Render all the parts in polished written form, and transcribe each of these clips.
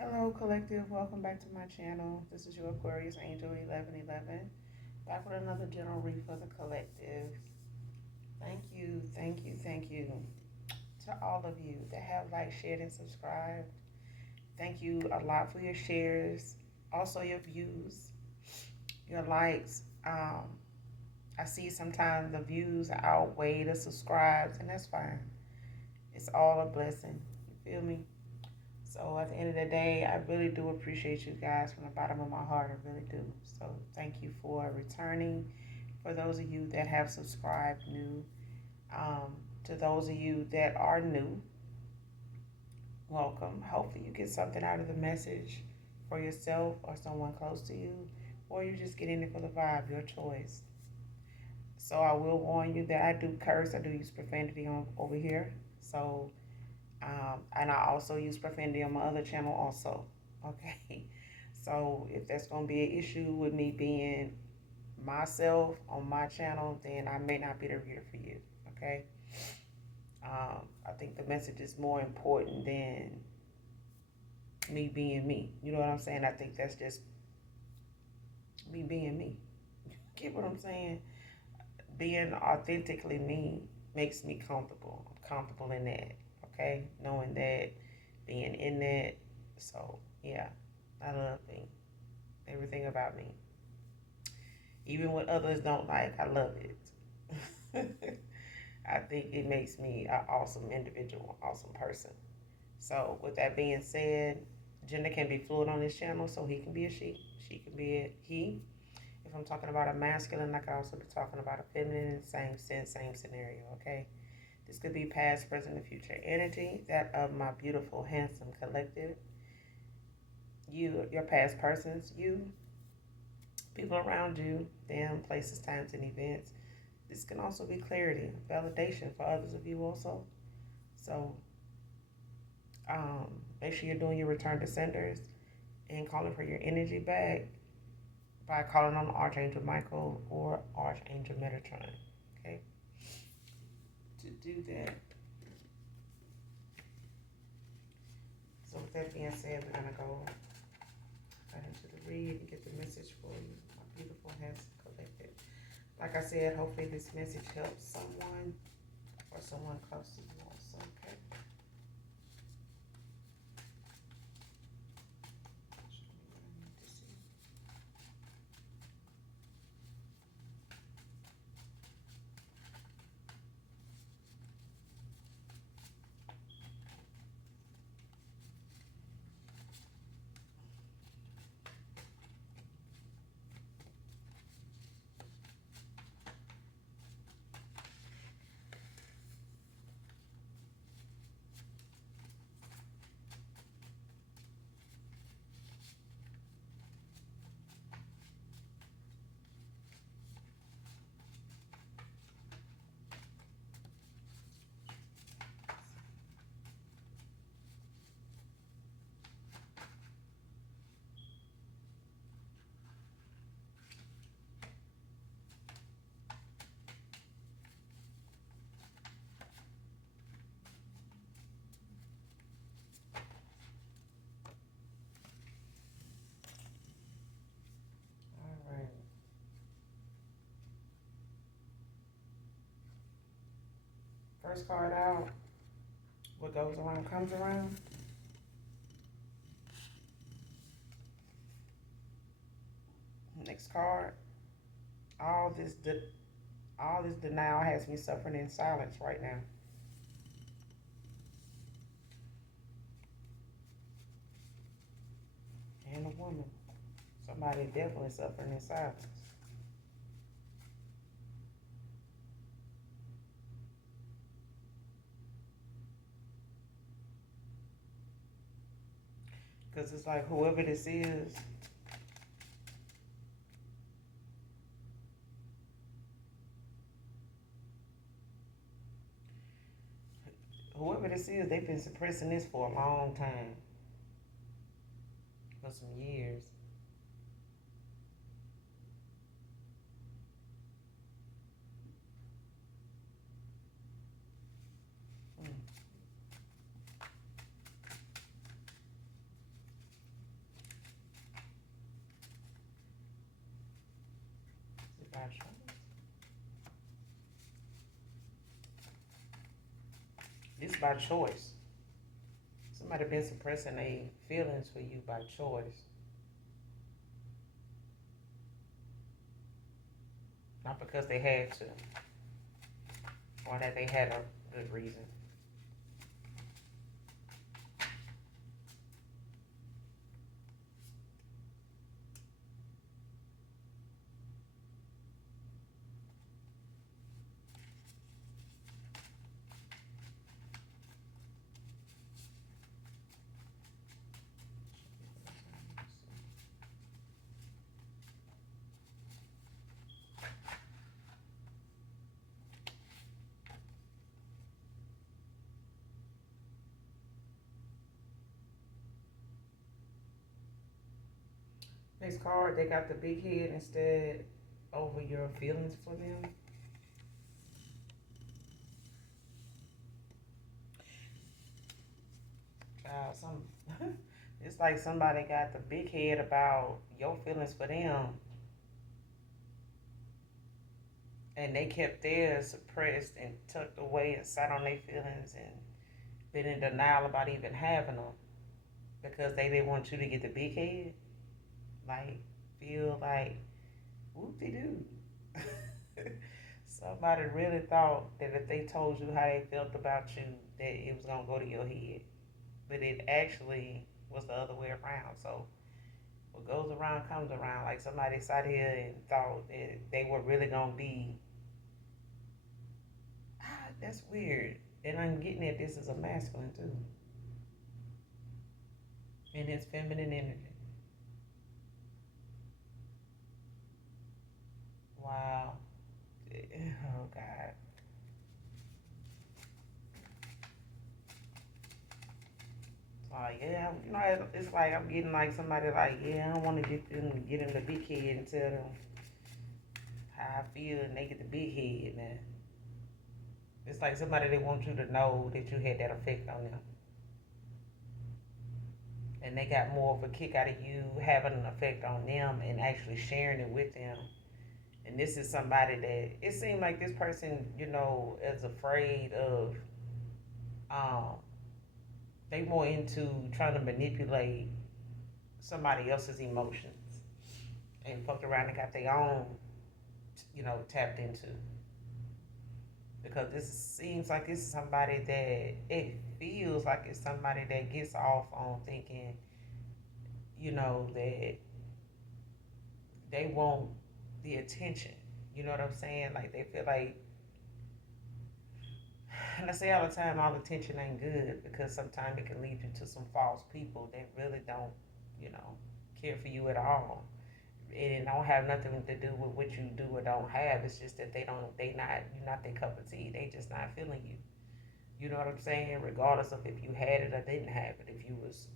Hello, collective. Welcome back to my channel. This is your Aquarius Angel 1111. Back with another general read for the collective. Thank you to all of you that have liked, shared, and subscribed. Thank you a lot for your shares, also your views, your likes. I see sometimes the views outweigh the subscribes, and that's fine. It's all a blessing. You feel me? So at the end of the day, I really do appreciate you guys from the bottom of my heart. I really do. So thank you for returning. For those of you that have subscribed new, to those of you that are new, welcome. Hopefully you get something out of the message for yourself or someone close to you, or you're just getting it for the vibe, your choice. So I will warn you that I do curse. I do use profanity over here. So and I also use profanity on my other channel also. Okay. So if that's going to be an issue with me being myself on my channel, then I may not be the reader for you. Okay. I think the message is more important than me being me. You know what I'm saying? I think that's just me being me. Get what I'm saying? Being authentically me makes me comfortable. I'm comfortable in that. Okay. Knowing that, being in that. So, yeah, I love me. Everything about me. Even what others don't like, I love it. I think it makes me an awesome individual, awesome person. So, with that being said, gender can be fluid on this channel, so he can be a she can be a he. If I'm talking about a masculine, I could also be talking about a feminine, same sense, same scenario, okay? This could be past, present, and future energy, that of my beautiful, handsome collective. You, your past persons, you, people around you, them, places, times, and events. This can also be clarity, validation for others of you also. So um, make sure you're doing your return to senders and calling for your energy back by calling on Archangel Michael or Archangel Metatron. Okay? To do that. So with that being said, we're gonna go right into the read and get the message for you, my beautiful handsome collective. Like I said, hopefully this message helps someone or someone close to you also. Okay. All right. First card out. What goes around comes around. Next card. All this all this denial has me suffering in silence right now. And a woman. Somebody definitely suffering in silence. Because it's like whoever this is, they've been suppressing this for a long time, for some years. Mm. by choice. It's by choice. Somebody been suppressing their feelings for you by choice, not because they had to or that they had a good reason. Next card, they got the big head instead over your feelings for them. Some it's like somebody got the big head about your feelings for them, and they kept theirs suppressed and tucked away and sat on their feelings and been in denial about even having them because they didn't want you to get the big head. Like, feel like, whoop de doo. Somebody really thought that if they told you how they felt about you, that it was gonna go to your head, but it actually was the other way around. So what goes around comes around. Like somebody sat here and thought that they were really gonna be. That's weird. And I'm getting at this as a masculine too, and it's feminine energy. Wow. Oh God. Yeah, it's like I'm getting like somebody like, yeah, I don't want to get in the big head and tell them how I feel, and they get the big head. Now it's like somebody they want you to know that you had that effect on them, and they got more of a kick out of you having an effect on them and actually sharing it with them. And this is somebody that it seemed like this person, is afraid of. Um, they more into trying to manipulate somebody else's emotions and fucked around and got their own, tapped into. Because this seems like this is somebody that it feels like it's somebody that gets off on thinking, that they want the attention. You know what I'm saying? Like they feel like, and I say all the time, all attention ain't good because sometimes it can lead you to some false people that really don't, you know, care for you at all. And it don't have nothing to do with what you do or don't have. It's just that you're not their cup of tea. They just not feeling you. You know what I'm saying? Regardless of if you had it or didn't have it, if you was,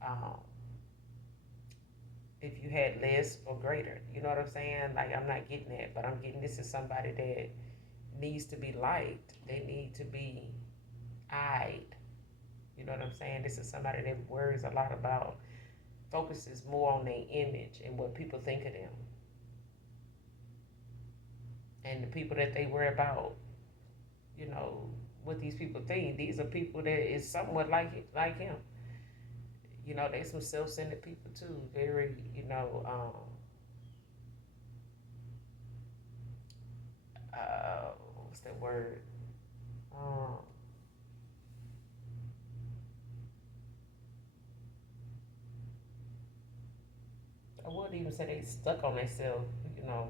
um, if you had less or greater. You know what I'm saying? Like I'm not getting that, but I'm getting this is somebody that needs to be liked. They need to be eyed. You know what I'm saying? This is somebody that worries a lot about, focuses more on their image and what people think of them. And the people that they worry about, you know, what these people think, these are people that is somewhat like him. They some self-centered people too. Very, what's that word? Um, I wouldn't even say they stuck on themselves. You know,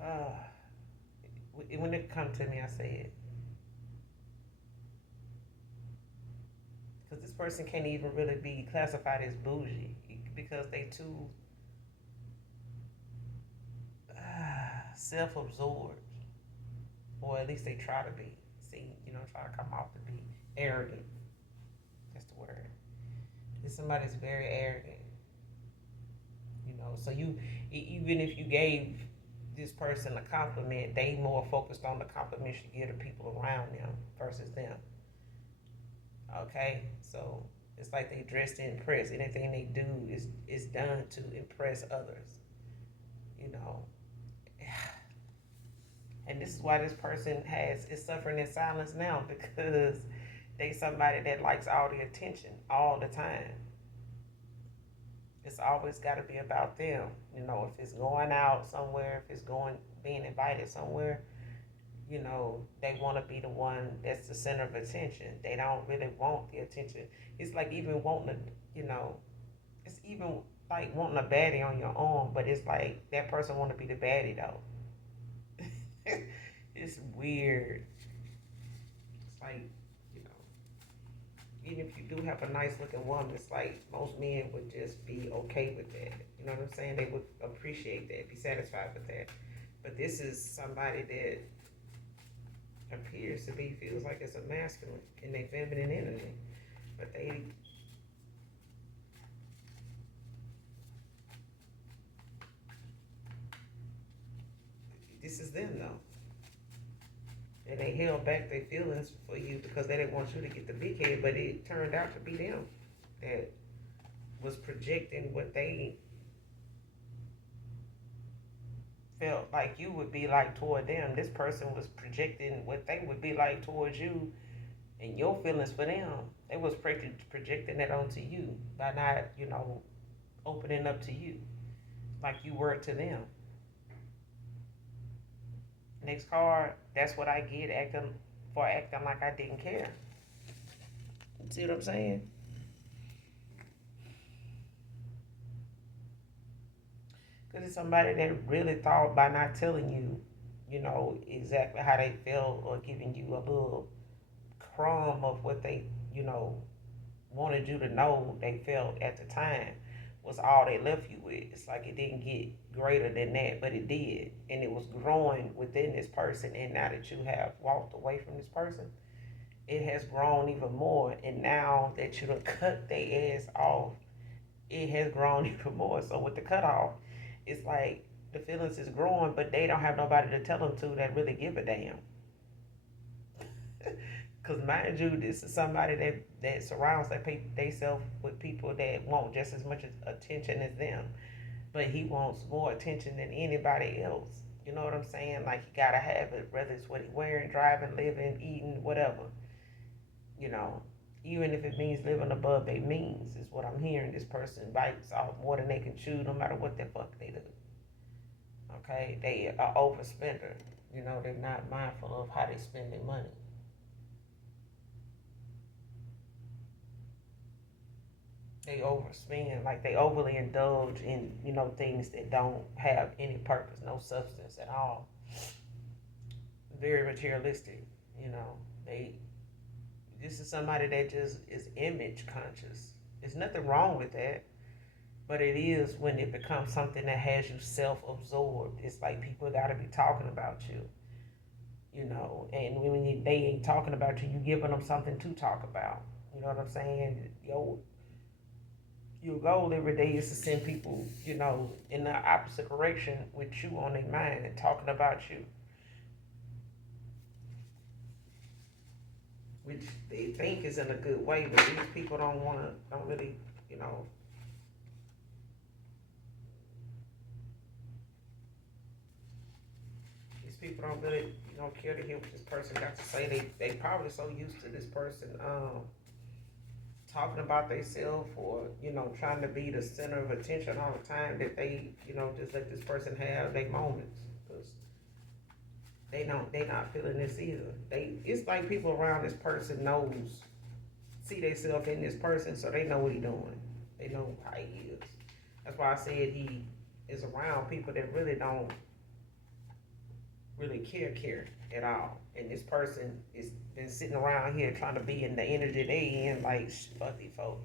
uh, when it come to me, I say it because this person can't even really be classified as bougie because they too self-absorbed, or at least they try to be. See, try to come off to be arrogant. That's the word. If somebody's very arrogant, so even if you gave this person a compliment, they more focused on the compliments you give to people around them versus them. Okay, so It's like they dress to impress. Anything they do is done to impress others, you know. And this is why this person is suffering in silence now, because they somebody that likes all the attention all the time. It's always got to be about them. You know, if it's going out somewhere, if it's going being invited somewhere, you know, they want to be the one that's the center of attention. They don't really want the attention. It's like even wanting to, you know, it's even like wanting a baddie on your arm, but it's like that person want to be the baddie though. It's weird. It's like, you know, even if you do have a nice looking woman, it's like most men would just be okay with that. You know what I'm saying? They would appreciate that, be satisfied with that. But this is somebody that appears to be, feels like it's a masculine in their feminine energy. But this is them though. And they held back their feelings for you because they didn't want you to get the big head, but it turned out to be them that was projecting what they felt like you would be like toward them. This person was projecting what they would be like towards you and your feelings for them. They was projecting that onto you by not, you know, opening up to you like you were to them. Next card, that's what I get acting like I didn't care. See what I'm saying? Because it's somebody that really thought by not telling you, you know, exactly how they felt or giving you a little crumb of what they, you know, wanted you to know they felt at the time was all they left you with. It's like it didn't get greater than that, but it did. And it was growing within this person. And now that you have walked away from this person, it has grown even more. And now that you done cut their ass off, it has grown even more. So with the cutoff, it's like the feelings is growing, but they don't have nobody to tell them to that really give a damn. Because mind you, this is somebody that surrounds themselves with people that want just as much attention as them. But he wants more attention than anybody else. You know what I'm saying? Like he gotta have it, whether it's what he wearing, driving, living, eating, whatever. You know, even if it means living above their means, is what I'm hearing. This person bites off more than they can chew, no matter what the fuck they do. Okay, they are overspender. You know, they're not mindful of how they spend their money. They overspend, like they overly indulge in, you know, things that don't have any purpose, no substance at all. Very materialistic, you know. They This is somebody that just is image conscious. There's nothing wrong with that, but it is when it becomes something that has you self-absorbed. It's like people got to be talking about you know, and when they ain't talking about you, you giving them something to talk about. You know what I'm saying? Your goal every day is to send people, you know, in the opposite direction with you on their mind and talking about you, which they think is in a good way, but these people don't really, you know, these people don't really, you know, care to hear what this person got to say. They probably so used to this person talking about themselves or, you know, trying to be the center of attention all the time that they, you know, just let this person have their moments. Because they not feeling this either. It's like people around this person see themselves in this person, so they know what he doing. They know how he is. That's why I said he is around people that really don't really care at all. And this person is been sitting around here trying to be in the energy they in, like fuck these folks,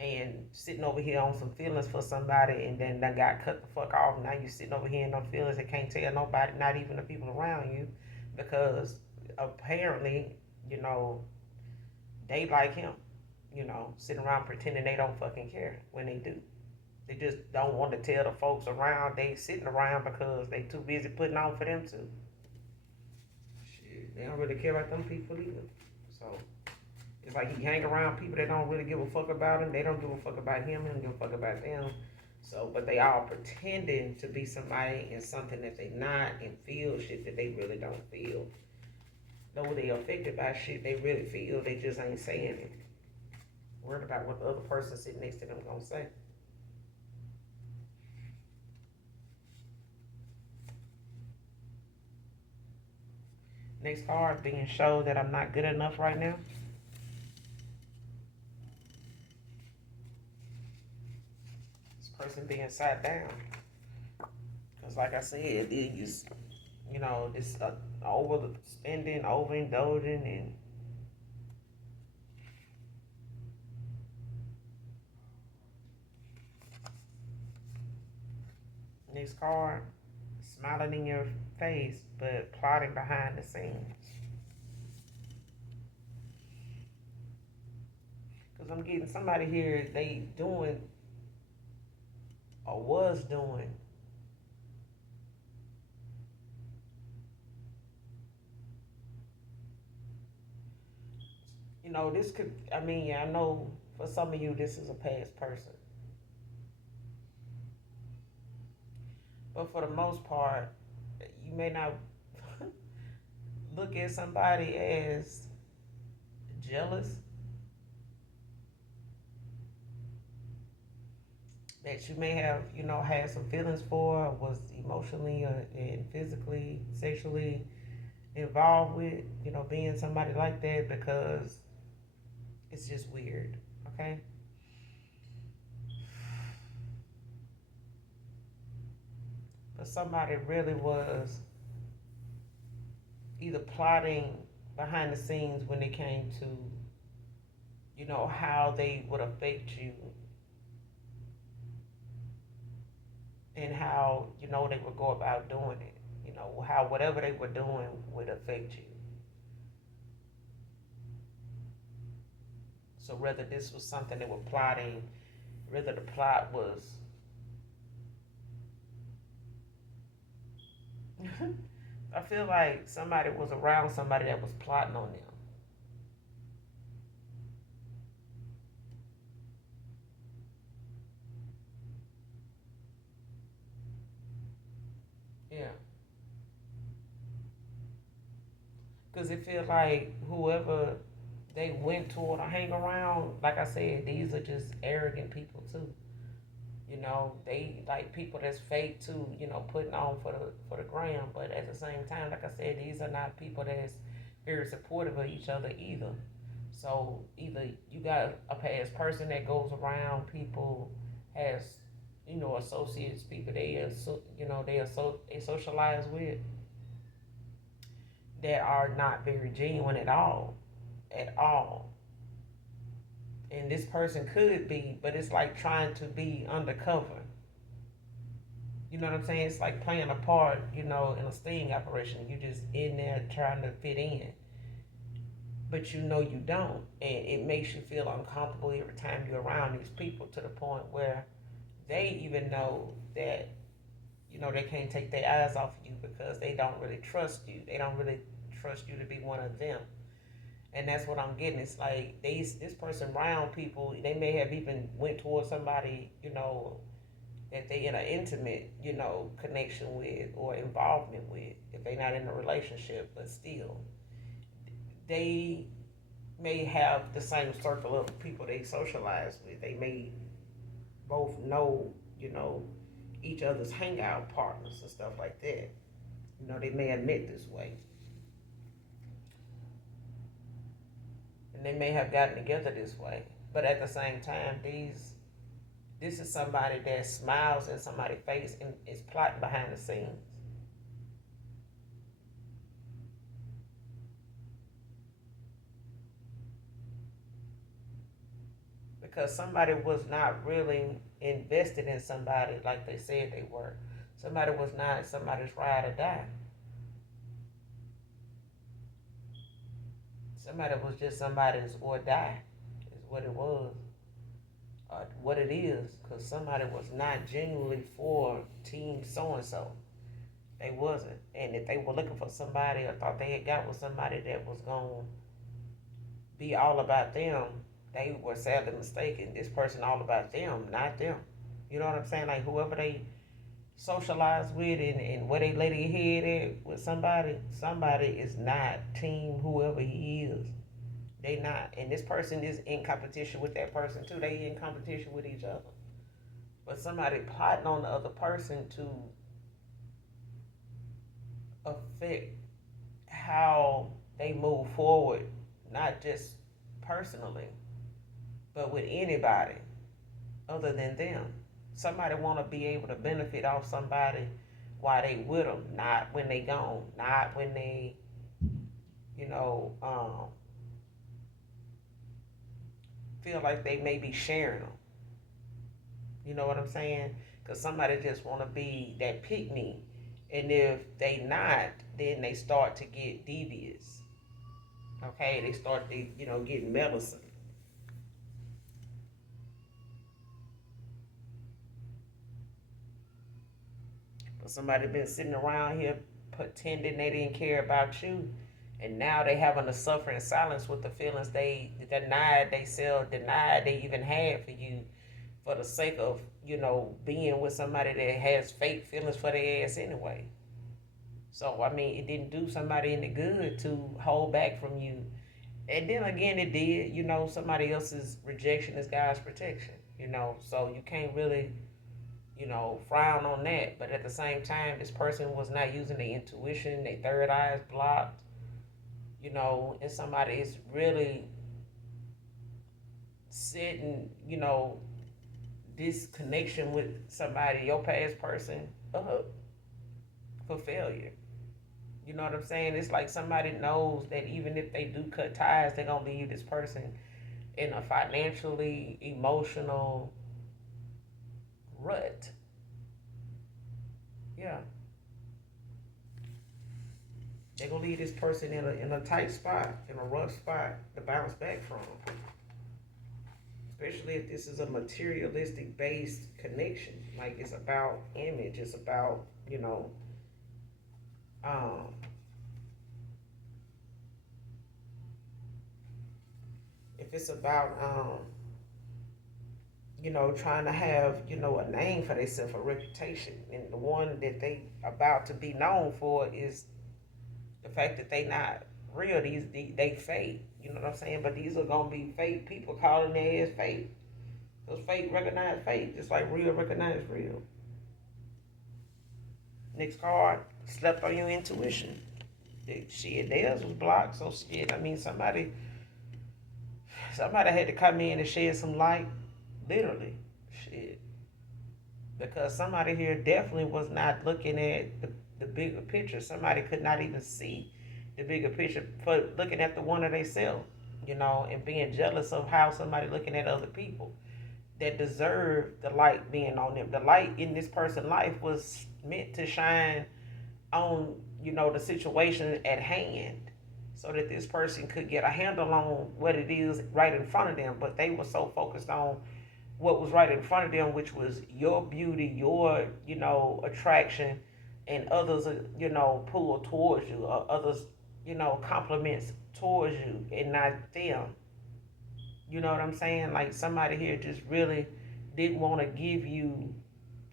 and sitting over here on some feelings for somebody, and then that got cut the fuck off. Now you sitting over here in no feelings and can't tell nobody, not even the people around you, because apparently, you know, they like him. You know, sitting around pretending they don't fucking care when they do. They just don't want to tell the folks around they sitting around because they too busy putting on for them to. Shit, they don't really care about them people either. So It's like he hang around people that don't really give a fuck about him. They don't give a fuck about him. He don't give a fuck about them. So, but they all pretending to be somebody and something that they not, and feel shit that they really don't feel. Though they affected by shit they really feel, they just ain't saying it. Worried about what the other person sitting next to them gonna say. Next card being showed that I'm not good enough right now. This person being sat down. Because like I said, these, this overspending, overindulging, and next card, smiling in your face, but plotting behind the scenes. Because I'm getting somebody here, they doing or was doing this could, I know for some of you this is a past person. But for the most part, you may not look at somebody as jealous, that you may have, had some feelings for, or was emotionally and physically, sexually involved with, being somebody like that, because it's just weird, okay? But somebody really was either plotting behind the scenes when it came to, how they would affect you, and how, they would go about doing it, how whatever they were doing would affect you. So whether this was something they were plotting, whether the plot was I feel like somebody was around somebody that was plotting on them. Yeah. Because it feels like whoever they went toward or hang around, like I said, these are just arrogant people too. They like people that's fake too, putting on for the gram. But at the same time, like I said, these are not people that's very supportive of each other either. So either you got a past person that goes around people, has associates, people they socialize with, that are not very genuine at all. And this person could be, but it's like trying to be undercover. You know what I'm saying? It's like playing a part, in a sting operation. You just in there trying to fit in, but you don't, and it makes you feel uncomfortable every time you're around these people, to the point where they even know that they can't take their eyes off of you, because they don't really trust you. They don't really trust you to be one of them. And that's what I'm getting. It's like this person around people, they may have even went towards somebody, that they in an intimate, connection with or involvement with, if they're not in a relationship, but still, they may have the same circle of people they socialize with. They may both know, each other's hangout partners and stuff like that. They may admit this way. And they may have gotten together this way. But at the same time, this is somebody that smiles in somebody's face and is plotting behind the scenes. Because somebody was not really invested in somebody like they said they were. Somebody was not somebody's ride or die. Somebody was just somebody's or die, is what it was. What it is, because somebody was not genuinely for team so and so. They wasn't. And if they were looking for somebody, or thought they had got with somebody that was going to be all about them, they were sadly mistaken. This person all about them, not them. You know what I'm saying? Like whoever they socialize with and where they lay their head at with somebody is not team whoever he is. They not. And this person is in competition with that person too. They in competition with each other. But somebody plotting on the other person to affect how they move forward, not just personally, but with anybody other than them. Somebody want to be able to benefit off somebody while they with them, not when they gone, not when they, you know, feel like they may be sharing them. You know what I'm saying? Because somebody just want to be that pick me, and if they not, then they start to get devious. Okay, they start to getting medicine. But somebody been sitting around here pretending they didn't care about you, and now they having to suffer in silence with the feelings they denied they self, denied they even had for you, for the sake of being with somebody that has fake feelings for their ass anyway. So I mean, it didn't do somebody any good to hold back from you. And then again, it did. Somebody else's rejection is God's protection. So you can't really frown on that. But at the same time, this person was not using their intuition, their third eye is blocked, and somebody is really setting, this connection with somebody, your past person, up for failure. You know what I'm saying? It's like somebody knows that even if they do cut ties, they're gonna leave this person in a financially, emotional rut. Yeah, they're gonna leave this person in a tight spot, in a rough spot to bounce back from. Especially if this is a materialistic based connection. Like it's about image, it's about, um, if it's about trying to have, a name for themselves, a reputation. And the one that they about to be known for is the fact that they not real. They fake. You know what I'm saying? But these are gonna be fake people calling their ass fake. Those fake recognize fake, just like real recognize real. Next card, slept on your intuition. Shit, theirs was blocked, so shit. I mean, somebody had to come in and shed some light, literally, shit. Because somebody here definitely was not looking at the bigger picture. Somebody could not even see the bigger picture for looking at the one of themselves, and being jealous of how somebody looking at other people that deserve the light being on them. The light in this person's life was meant to shine on, the situation at hand so that this person could get a handle on what it is right in front of them. But they were so focused on what was right in front of them, which was your beauty, your, attraction, and others, pull towards you, or others, compliments towards you, and not them. You know what I'm saying? Like somebody here just really didn't want to give you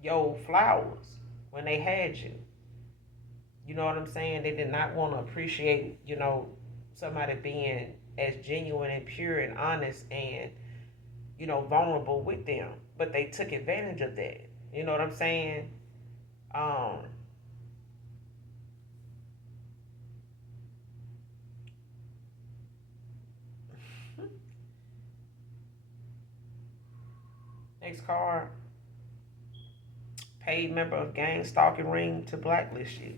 your flowers when they had you. You know what I'm saying? They did not want to appreciate, somebody being as genuine and pure and honest and, vulnerable with them. But they took advantage of that. You know what I'm saying? Um, Next card, paid member of gang stalking ring to blacklist you.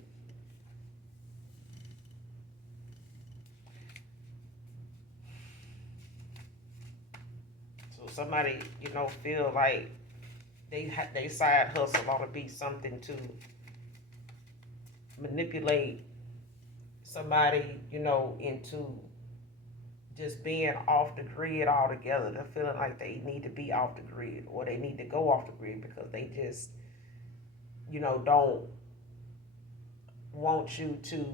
So somebody, feel like they side hustle ought to be something to manipulate somebody, into just being off the grid altogether. They're feeling like they need to be off the grid or they need to go off the grid because they just, don't want you to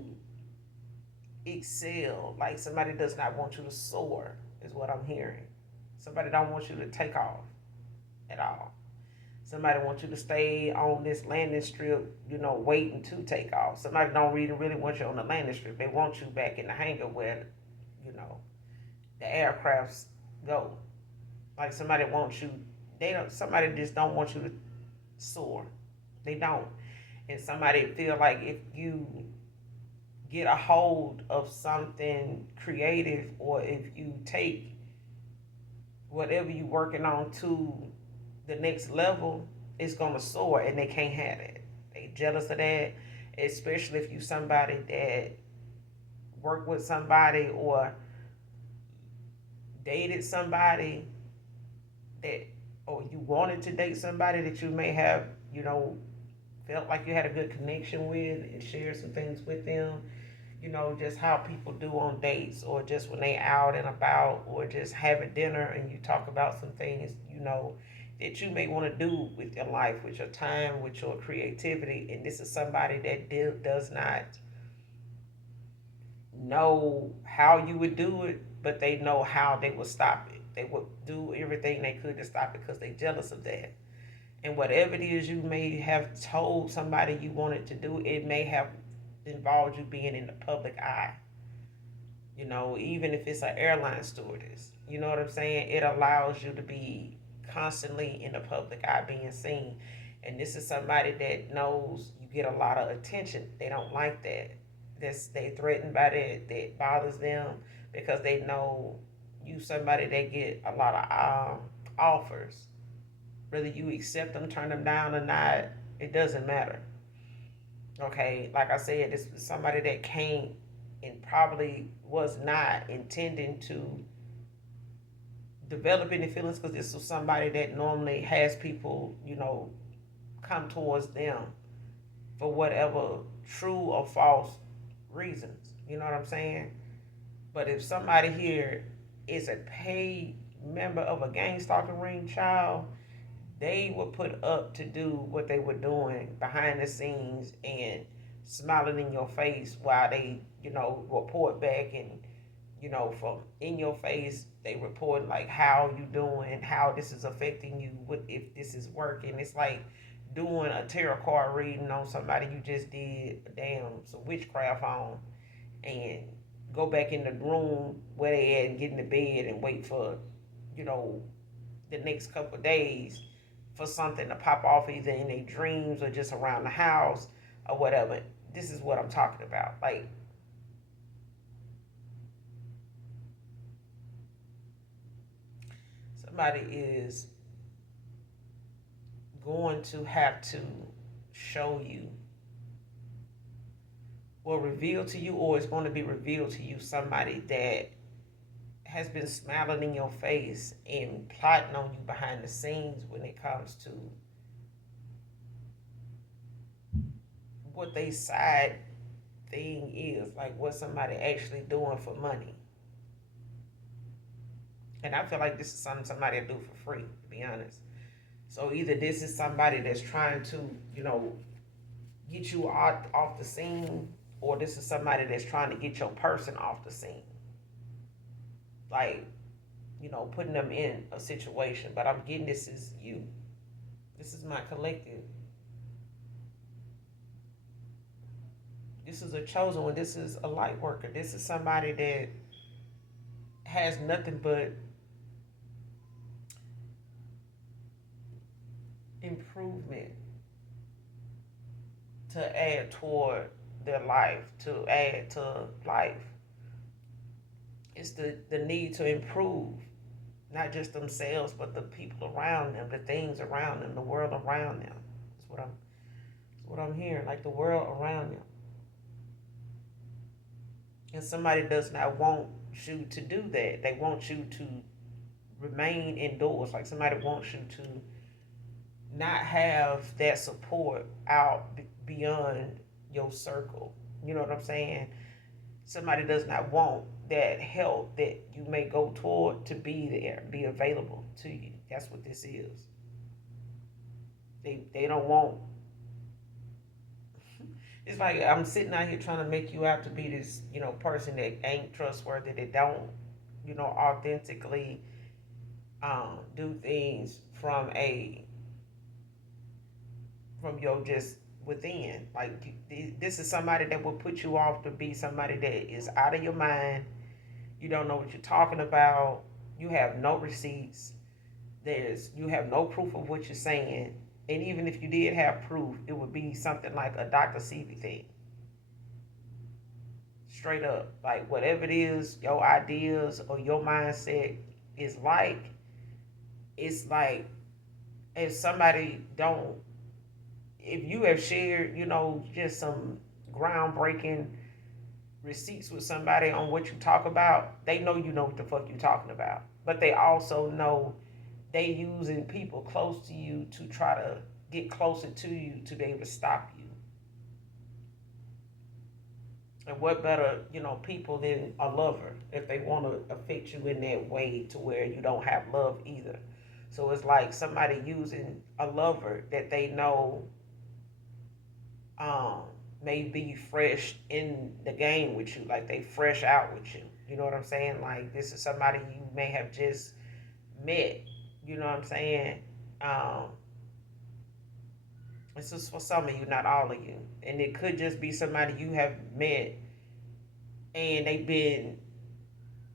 excel. Like somebody does not want you to soar, is what I'm hearing. Somebody don't want you to take off at all. Somebody wants you to stay on this landing strip, waiting to take off. Somebody don't really want you on the landing strip. They want you back in the hangar where, you know, the aircrafts go. Like somebody wants you. They don't. Somebody just don't want you to soar. They don't. And somebody feel like if you get a hold of something creative, or if you take whatever you working on to the next level, it's gonna soar, and they can't have it. They jealous of that, especially if you somebody that work with somebody or dated somebody that, or you wanted to date somebody that you may have, felt like you had a good connection with and shared some things with them, just how people do on dates, or just when they out and about, or just having dinner and you talk about some things, that you may want to do with your life, with your time, with your creativity. And this is somebody that does not know how you would do it, but they know how they would stop it. They would do everything they could to stop it because they're jealous of that. And whatever it is you may have told somebody you wanted to do, it may have involved you being in the public eye. Even if it's an airline stewardess, you know what I'm saying? It allows you to be constantly in the public eye being seen. And this is somebody that knows you get a lot of attention. They don't like that. They threatened by that. That bothers them because they know you somebody that get a lot of offers. Whether you accept them, turn them down or not, it doesn't matter. Okay, like I said, this was somebody that came and probably was not intending to develop any feelings, because this was somebody that normally has people, come towards them for whatever true or false reasons. You know what I'm saying? But if somebody here is a paid member of a gang stalking ring, child, they were put up to do what they were doing behind the scenes and smiling in your face while they, report back, and, from in your face, they report like how you doing, how this is affecting you, what if this is working. It's like doing a tarot card reading on somebody you just did some witchcraft on, and go back in the room where they at and get in the bed and wait for, you know, the next couple of days for something to pop off either in their dreams or just around the house or whatever. This is what I'm talking about. Like, somebody is going to have to show you or reveal to you, or it's going to be revealed to you, somebody that has been smiling in your face and plotting on you behind the scenes when it comes to what they side thing is, like what somebody actually doing for money. And I feel like this is something somebody will do for free, to be honest. So either this is somebody that's trying to, get you off the scene, or this is somebody that's trying to get your person off the scene. Like, putting them in a situation. But I'm getting, this is you. This is my collective. This is a chosen one. This is a light worker. This is somebody that has nothing but improvement to add toward their life, to add to life. It's the need to improve, not just themselves, but the people around them, the things around them, the world around them. That's what I'm hearing. Like the world around them. And somebody does not want you to do that. They want you to remain indoors. Like somebody wants you to not have that support out beyond your circle. You know what I'm saying? Somebody does not want that help that you may go toward to be there, be available to you. That's what this is. They don't want It's like I'm sitting out here trying to make you out to be this, person that ain't trustworthy, that don't, authentically do things from your just within. Like this is somebody that will put you off to be somebody that is out of your mind. You don't know what you're talking about. You have no receipts. You have no proof of what you're saying. And even if you did have proof, it would be something like a Dr. Sebi thing. Straight up. Like whatever it is, your ideas or your mindset is like, it's like if somebody don't if you have shared, just some groundbreaking receipts with somebody on what you talk about, they know what the fuck you talking about. But they also know they using people close to you to try to get closer to you to be able to stop you. And what better, people than a lover if they want to affect you in that way to where you don't have love either. So it's like somebody using a lover that they know um, may be fresh in the game with you, like they fresh out with you. You know what I'm saying? Like this is somebody you may have just met. You know what I'm saying? Um, this is for some of you, not all of you, and it could just be somebody you have met and they've been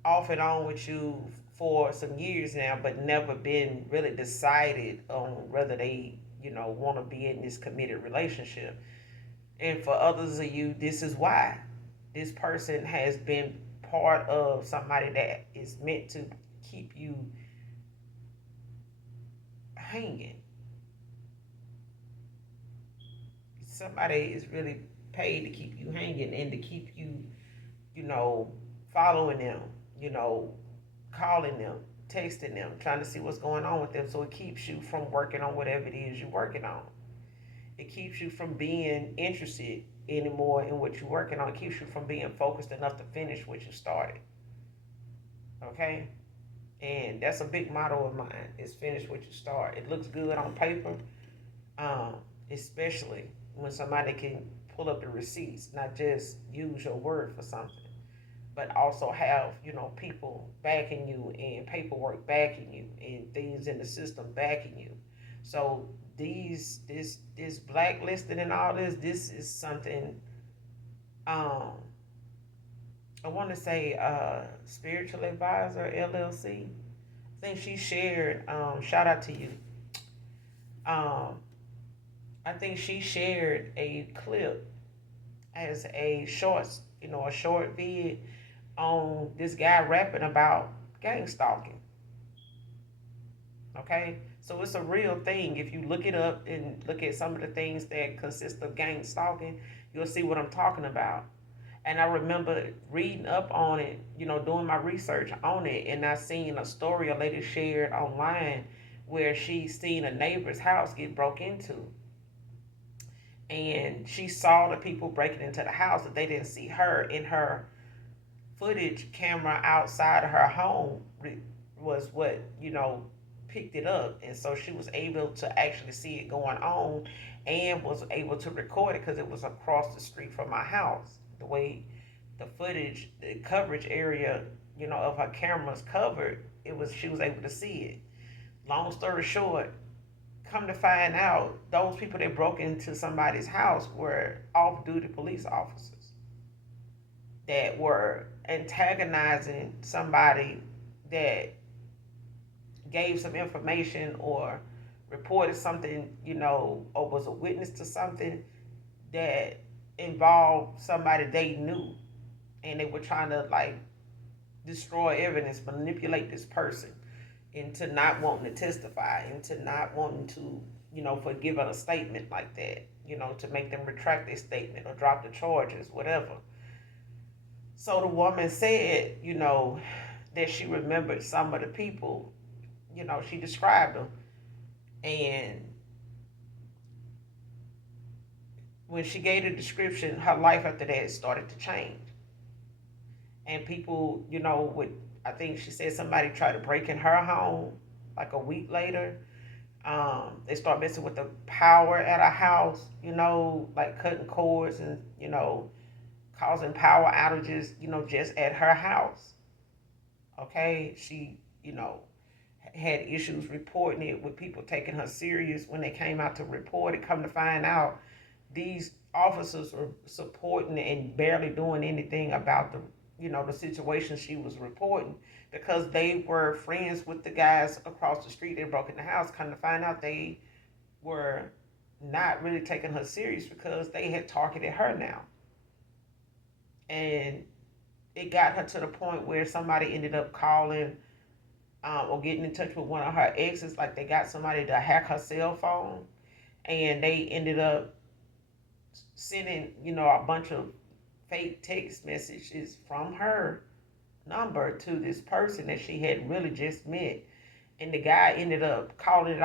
off and on with you for some years now, but never been really decided on whether they, want to be in this committed relationship. And for others of you, this is why this person has been part of somebody that is meant to keep you hanging. Somebody is really paid to keep you hanging and to keep you, you know, following them, you know, calling them, texting them, trying to see what's going on with them. So it keeps you from working on whatever it is you're working on. It keeps you from being interested anymore in what you're working on. It keeps you from being focused enough to finish what you started. Okay? And that's a big motto of mine is finish what you start. It looks good on paper, um, especially when somebody can pull up the receipts, not just use your word for something, but also have, people backing you and paperwork backing you and things in the system backing you. So this blacklisted and all this is something um I want to say spiritual advisor LLC. I think she shared shout out to you. Um I think she shared a clip as a short, a short vid on this guy rapping about gang stalking. Okay, so it's a real thing. If you look it up and look at some of the things that consist of gang stalking, you'll see what I'm talking about. And I remember reading up on it, doing my research on it, and I seen a story a lady shared online where she seen a neighbor's house get broke into, and she saw the people breaking into the house, but they didn't see her. In her footage camera outside of her home was what picked it up, and so she was able to actually see it going on and was able to record it because it was across the street from my house. The way the footage, the coverage area, of her cameras covered, it was she was able to see it. Long story short, come to find out, those people that broke into somebody's house were off-duty police officers that were antagonizing somebody that gave some information or reported something, or was a witness to something that involved somebody they knew. And they were trying to like destroy evidence, manipulate this person into not wanting to testify, into not wanting to, for giving a statement like that, to make them retract their statement or drop the charges, whatever. So the woman said, that she remembered some of the people, she described them. And when she gave the description, her life after that started to change. And people, would, I think she said somebody tried to break in her home like a week later. They start messing with the power at a house, like cutting cords and, causing power outages, just at her house. Okay. She, had issues reporting it with people taking her serious when they came out to report it. Come to find out, these officers were supporting and barely doing anything about the situation she was reporting, because they were friends with the guys across the street that broke in the house. Come to find out, they were not really taking her serious because they had targeted her now. And it got her to the point where somebody ended up calling, or getting in touch with one of her exes. Like, they got somebody to hack her cell phone, and they ended up sending, a bunch of fake text messages from her number to this person that she had really just met. And the guy ended up calling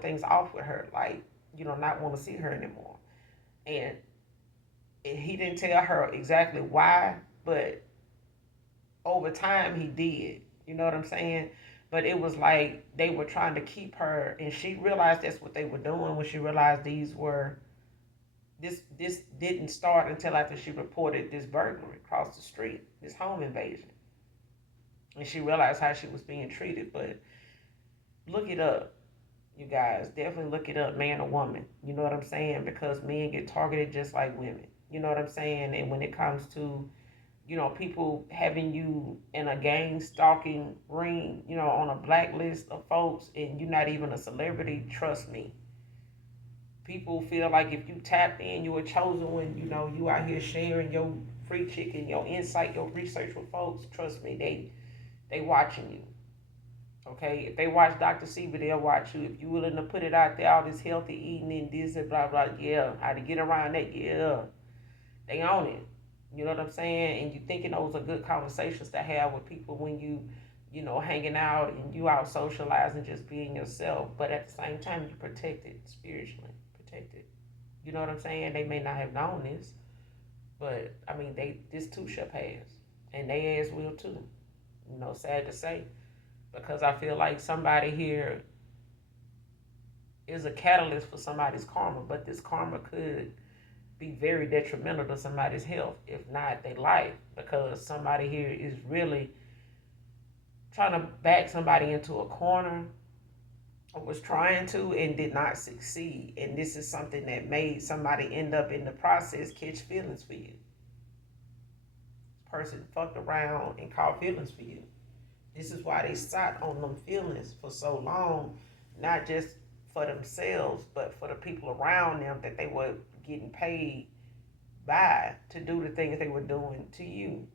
things off with her, like, not want to see her anymore. And he didn't tell her exactly why, but over time he did. You know what I'm saying? But it was like they were trying to keep her, and she realized that's what they were doing when she realized this didn't start until after she reported this burglary across the street, this home invasion. And she realized how she was being treated. But look it up, you guys. Definitely look it up, man or woman. You know what I'm saying? Because men get targeted just like women. You know what I'm saying? And when it comes to, people having you in a gang stalking ring, on a blacklist of folks, and you're not even a celebrity, trust me. People feel like if you tapped in, you were chosen when, you out here sharing your free chicken, your insight, your research with folks. Trust me, they watching you. Okay, if they watch Dr. Seaver, they'll watch you. If you willing to put it out there, all this healthy eating and this and blah blah, yeah, how to get around that, yeah, they own it. You know what I'm saying? And you thinking those are good conversations to have with people when hanging out and you out socializing, just being yourself. But at the same time, you protected spiritually, protected. You know what I'm saying? They may not have known this, but I mean, this too shall pass, and they as will too. Sad to say, because I feel like somebody here is a catalyst for somebody's karma, but this karma could be very detrimental to somebody's health, if not their life, because somebody here is really trying to back somebody into a corner, or was trying to and did not succeed. And this is something that made somebody end up in the process catch feelings for you. This person fucked around and caught feelings for you. This is why they sat on them feelings for so long, not just for themselves, but for the people around them that they were getting paid by to do the things they were doing to you.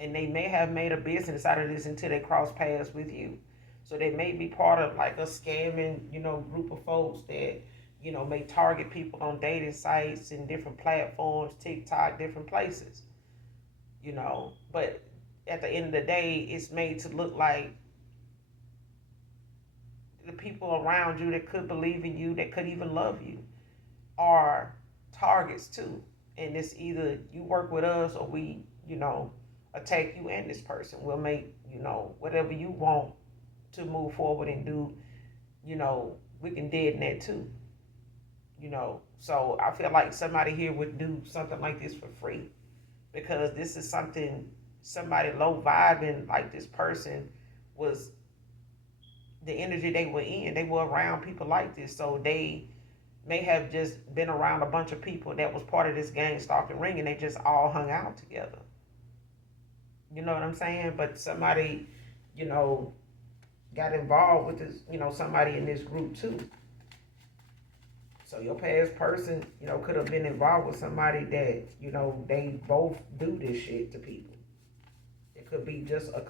And they may have made a business out of this until they cross paths with you. So they may be part of like a scamming, group of folks that, may target people on dating sites and different platforms, TikTok, different places, But at the end of the day, it's made to look like the people around you that could believe in you, that could even love you, are targets too. And it's either you work with us or we, attack you and this person. We'll make, whatever you want to move forward and do, we can deaden that too. So I feel like somebody here would do something like this for free, because this is something somebody low vibing like this person was, the energy they were in. They were around people like this, so they may have just been around a bunch of people that was part of this gang stalking ring, and they just all hung out together. You know what I'm saying? But somebody, you know, got involved with this, somebody in this group too. So your past person, could have been involved with somebody that, they both do this shit to people. It could be just a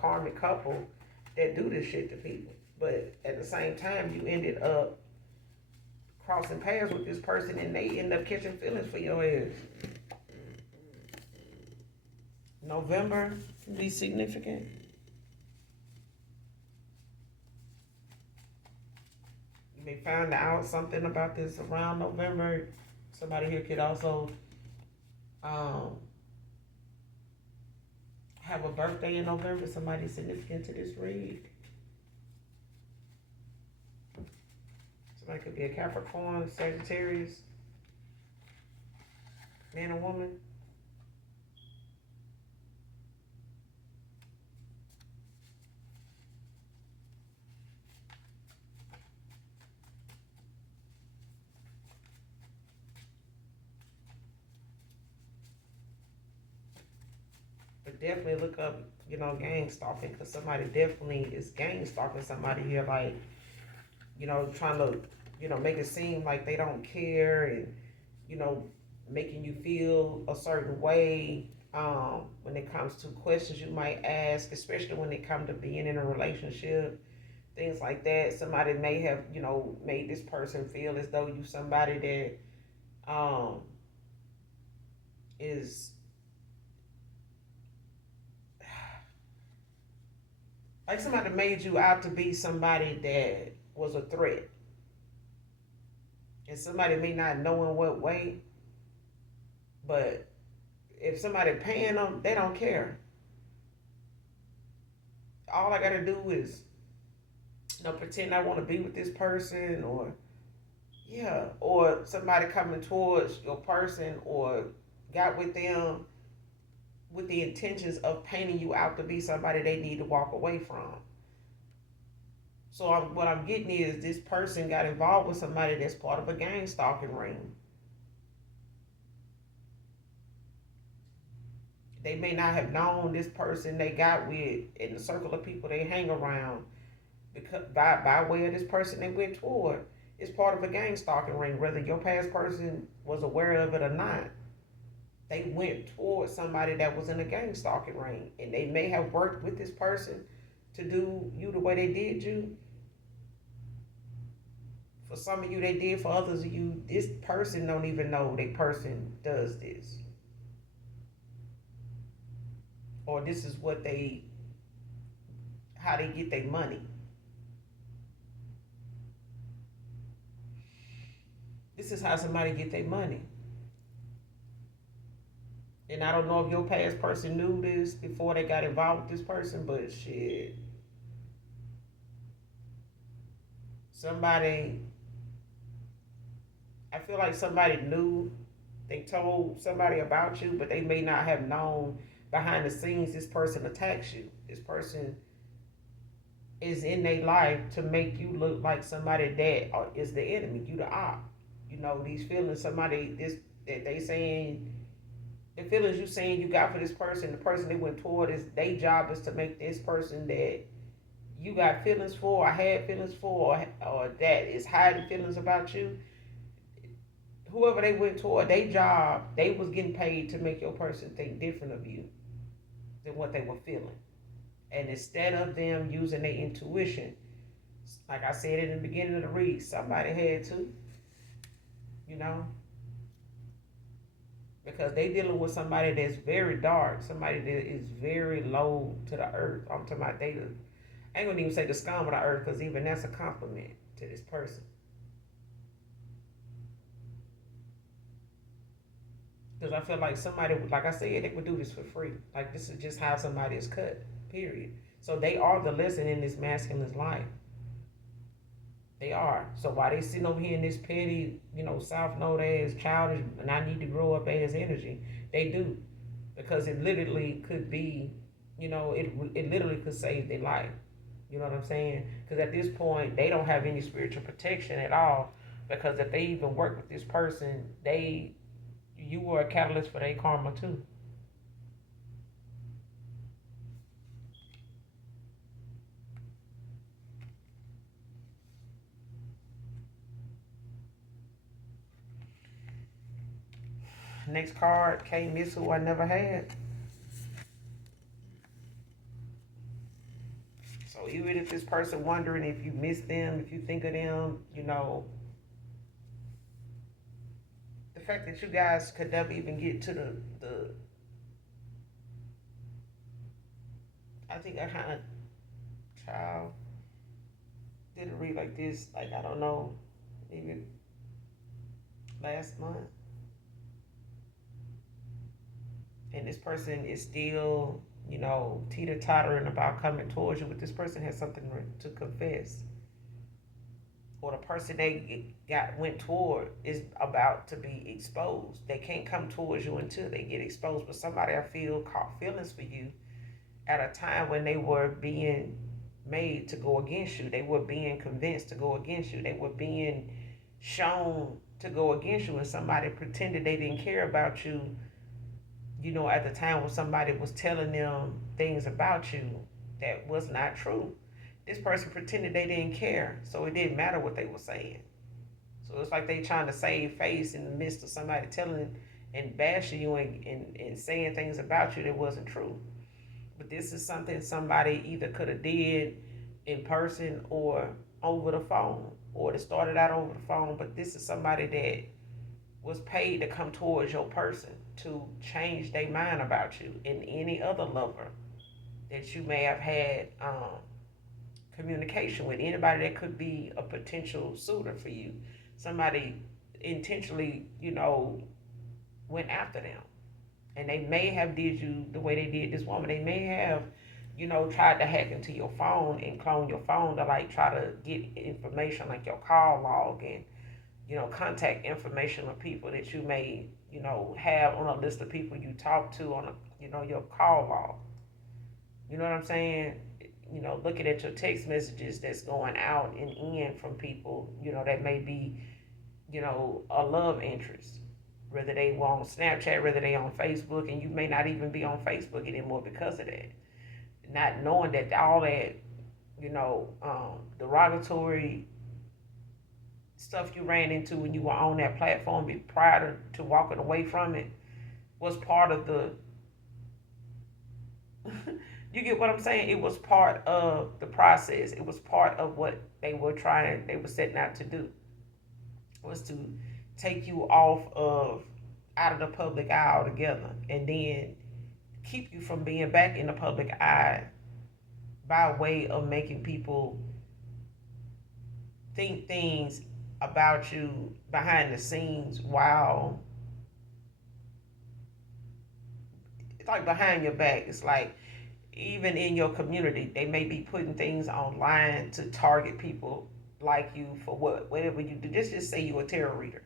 karmic couple that do this shit to people. But at the same time, you ended up crossing paths with this person and they end up catching feelings for your ass. November can be significant. You may find out something about this around November. Somebody here could also have a birthday in November. Somebody significant to this read. Somebody could be a Capricorn, Sagittarius, man or woman. But definitely look up, gang stalking, because somebody definitely is gang stalking somebody here, like, trying to, make it seem like they don't care, and, you know, making you feel a certain way when it comes to questions you might ask, especially when it comes to being in a relationship, things like that. Somebody may have, made this person feel as though you somebody that is like somebody made you out to be somebody that was a threat. And somebody may not know in what way, but if somebody paying them, they don't care. All I gotta do is, pretend I want to be with this person, or yeah, or somebody coming towards your person, or got with them with the intentions of painting you out to be somebody they need to walk away from. So what I'm getting is this person got involved with somebody that's part of a gang stalking ring. They may not have known this person they got with in the circle of people they hang around, because by way of this person they went toward. It's part of a gang stalking ring, whether your past person was aware of it or not. They went toward somebody that was in a gang stalking ring, and they may have worked with this person to do you the way they did you. For some of you, they did. For others of you, this person don't even know that person does this, or this is what they, how they get their money. This is how somebody get their money. And I don't know if your past person knew this before they got involved with this person, but shit, somebody, I feel like somebody knew. They told somebody about you, but they may not have known behind the scenes this person attacks you. This person is in their life to make you look like somebody that is the enemy. You the op. These feelings somebody this that they saying, the feelings you saying you got for this person, the person they went toward, is their job is to make this person that you got feelings for, or had feelings for, or that is hiding feelings about you. Whoever they went toward, their job, they was getting paid to make your person think different of you than what they were feeling. And instead of them using their intuition, like I said in the beginning of the read, somebody had to, you know, because they dealing with somebody that's very dark, somebody that is very low to the earth. I'm talking about I ain't gonna even say the scum of the earth, because even that's a compliment to this person. Because I feel like somebody, like I said, they would do this for free. Like, this is just how somebody is cut, period. So they are the lesson in this masculine's life. They are. So while they sitting over here in this petty, South Node ass, childish, and I need to grow up ass energy, they do. Because it literally could be, it literally could save their life. You know what I'm saying? Because at this point, they don't have any spiritual protection at all. Because if they even work with this person, you were a catalyst for their karma too. Next card, can't miss who I never had. So even if this person wondering if you miss them, if you think of them, the fact that you guys could never even get to the I think I kind of child didn't read like this, like, I don't know, maybe last month. And this person is still, teeter tottering about coming towards you, but this person has something to confess, or the person they went toward is about to be exposed. They can't come towards you until they get exposed. But somebody I feel caught feelings for you at a time when they were being made to go against you. They were being convinced to go against you. They were being shown to go against you, and somebody pretended they didn't care about you, at the time when somebody was telling them things about you that was not true. This person pretended they didn't care, so it didn't matter what they were saying. So it's like they trying to save face in the midst of somebody telling and bashing you and saying things about you that wasn't true. But this is something somebody either could have did in person or over the phone, or it started out over the phone. But this is somebody that was paid to come towards your person to change their mind about you and any other lover that you may have had communication with, anybody that could be a potential suitor for you. Somebody intentionally, went after them. And they may have did you the way they did this woman. They may have, tried to hack into your phone and clone your phone to like try to get information like your call log and, contact information of people that you may, have on a list of people you talk to on your call log. You know what I'm saying? Looking at your text messages that's going out and in from people, that may be, a love interest. Whether they were on Snapchat, whether they on Facebook, and you may not even be on Facebook anymore because of that. Not knowing that all that, derogatory stuff you ran into when you were on that platform prior to walking away from it was part of the you get what I'm saying? It was part of the process. It was part of what they were setting out to do, was to take you out of the public eye altogether, and then keep you from being back in the public eye by way of making people think things about you behind the scenes, while it's like behind your back. It's like even in your community, they may be putting things online to target people like you for whatever you do. Just say you're a tarot reader.